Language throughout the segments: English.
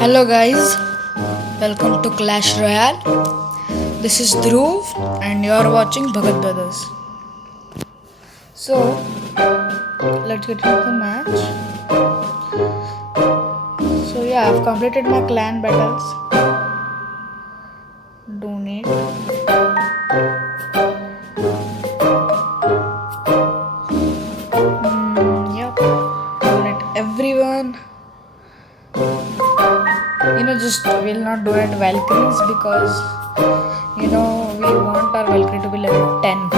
Hello guys, welcome to Clash Royale. This is Dhruv and you are watching Bhagat Brothers. So, let's get into the match. So yeah, I've completed my clan battles. Donate. Yep. Donate everyone. Just we'll not donate Valkyries because we want our Valkyrie to be level 10.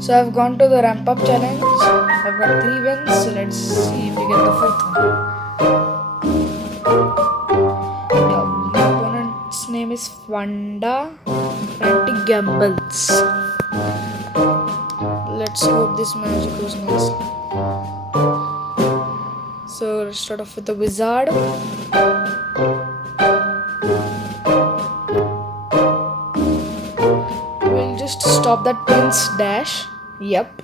So I've gone to the ramp up challenge. I've got 3 wins. So let's see if we get the 4th one. Yeah, my opponent's name is Fanda Frantic Gambles. Let's hope this match goes nicely. So let's start off with the wizard. We'll just stop that prince dash. Yep.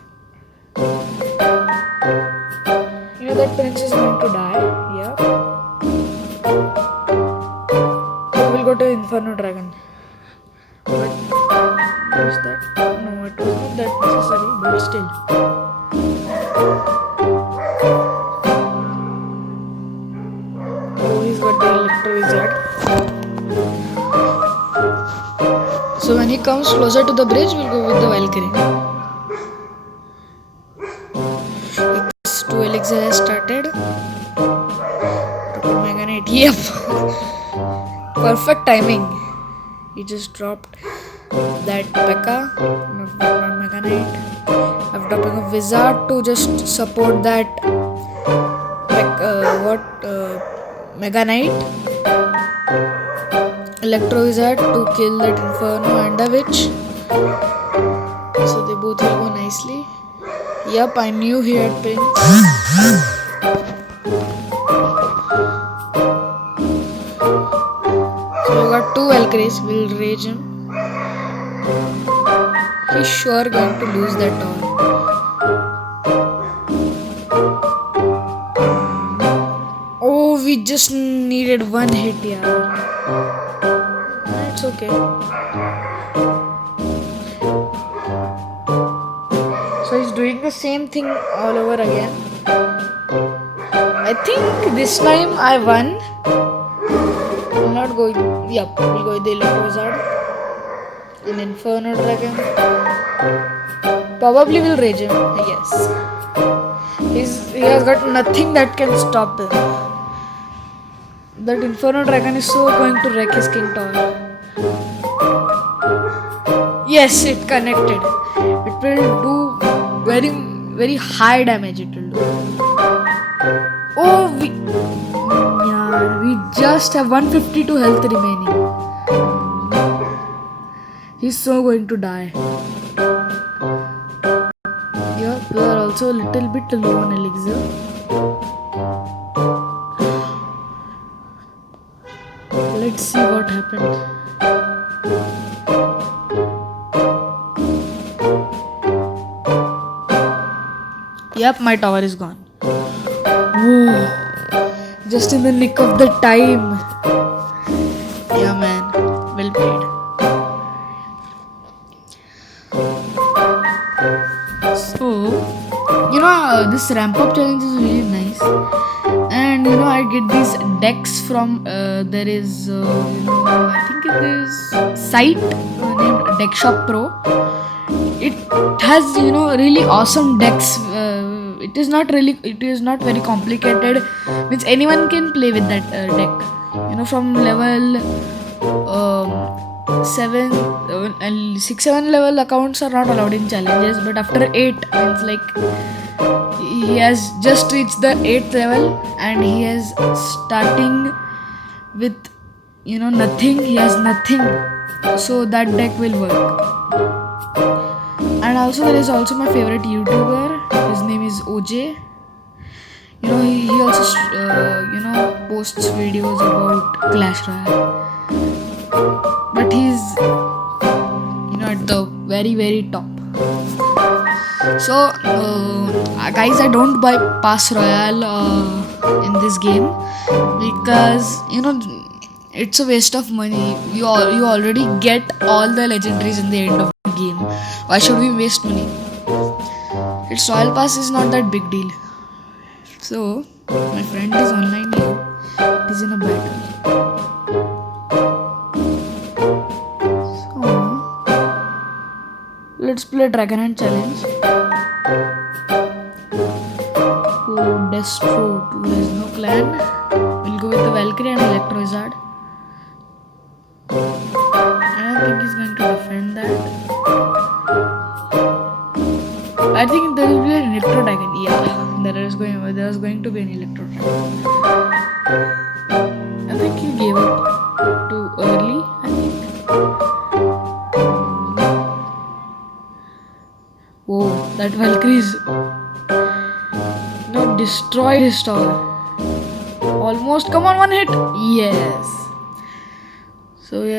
That prince is going to die. Yep. So we'll go to Inferno Dragon. But what's that? No, it was not that necessary, but still. Oh, he's got the Electro Wizard. So when he comes closer to the bridge, we'll go with the Valkyrie. This 2 elixir has started. Mega Knight. Yep. Perfect timing. He just dropped that P.E.K.K.A. I've got my Mega Knight. I'm dropping a wizard to just support that Mega Knight. Electro Wizard to kill that Inferno and the Witch. So they both will go nicely. Yep, I knew he had Prince. So we got 2 Valkyries. We'll rage him. He's sure going to lose that tower. Oh, we just needed 1 hit, yeah. It's okay. So he's doing the same thing all over again. I think this time I won. I'm not going. Yep, we'll go with the Electro Wizard. An Inferno Dragon. Probably will rage him. Yes. He has got nothing that can stop him. That Inferno Dragon is so going to wreck his King Tower. Yes, it connected. It will do very, very high damage. It will do. Oh, we just have 152 health remaining. He's so going to die. Yeah, we are also a little bit low on elixir. Let's see what happened. Yep, my tower is gone. Whoa. Just in the nick of the time. Yeah, man. Well played. So, this ramp up challenge is really nice. And I get these decks from there is I think it is site named Deck Shop Pro. It has really awesome decks. It is not very complicated. Means anyone can play with that deck. From level 7 and 6-7 level accounts are not allowed in challenges, but after 8 means like he has just reached the 8th level and he is starting with nothing. He has nothing, so that deck will work. And also there is also my favorite YouTuber. His name is OJ. He also posts videos about Clash Royale, but he's at the very, very top. So, guys, I don't buy Pass Royale in this game because it's a waste of money. You already get all the legendaries in the end of the game. Why should we waste money? Its Royal Pass is not that big deal. So, my friend is online here. He's in a battle. So, let's play Dragon Hunt Challenge. Oh, Destro 2, there is no clan. We'll go with the Valkyrie and Electro Wizard. I don't think he's going to defend that. I think there will be an Electro Dragon. Yeah, there was going to be an Electro Dragon. I think he gave up too early. I think. Whoa, that Valkyrie is destroyed his tower. Almost. Come on, one hit. Yes. So he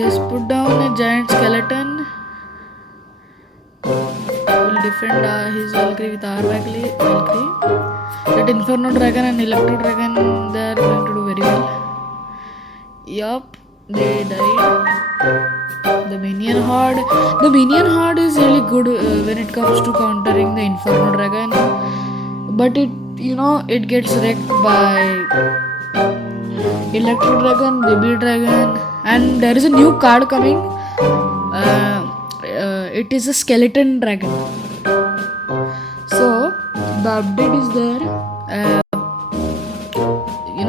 has put down a giant skeleton. Will defend his Valkyrie with our Valkyrie. That Inferno Dragon and Electro Dragon, they are going to do very well. Yup, they died. The Minion Horde is really good when it comes to countering the Inferno Dragon, but it gets wrecked by Electro Dragon, Baby Dragon, and there is a new card coming. It is a Skeleton Dragon. So the update is there.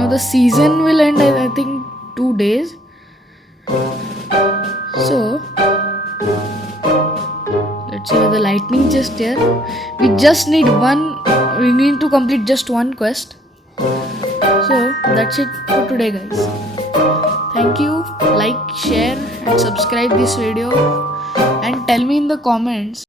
The season will end, I think, 2 days. So let's see the lightning chest here. We need to complete just one quest. So that's it for today, guys. Thank you. Like, share and subscribe this video, and tell me in the comments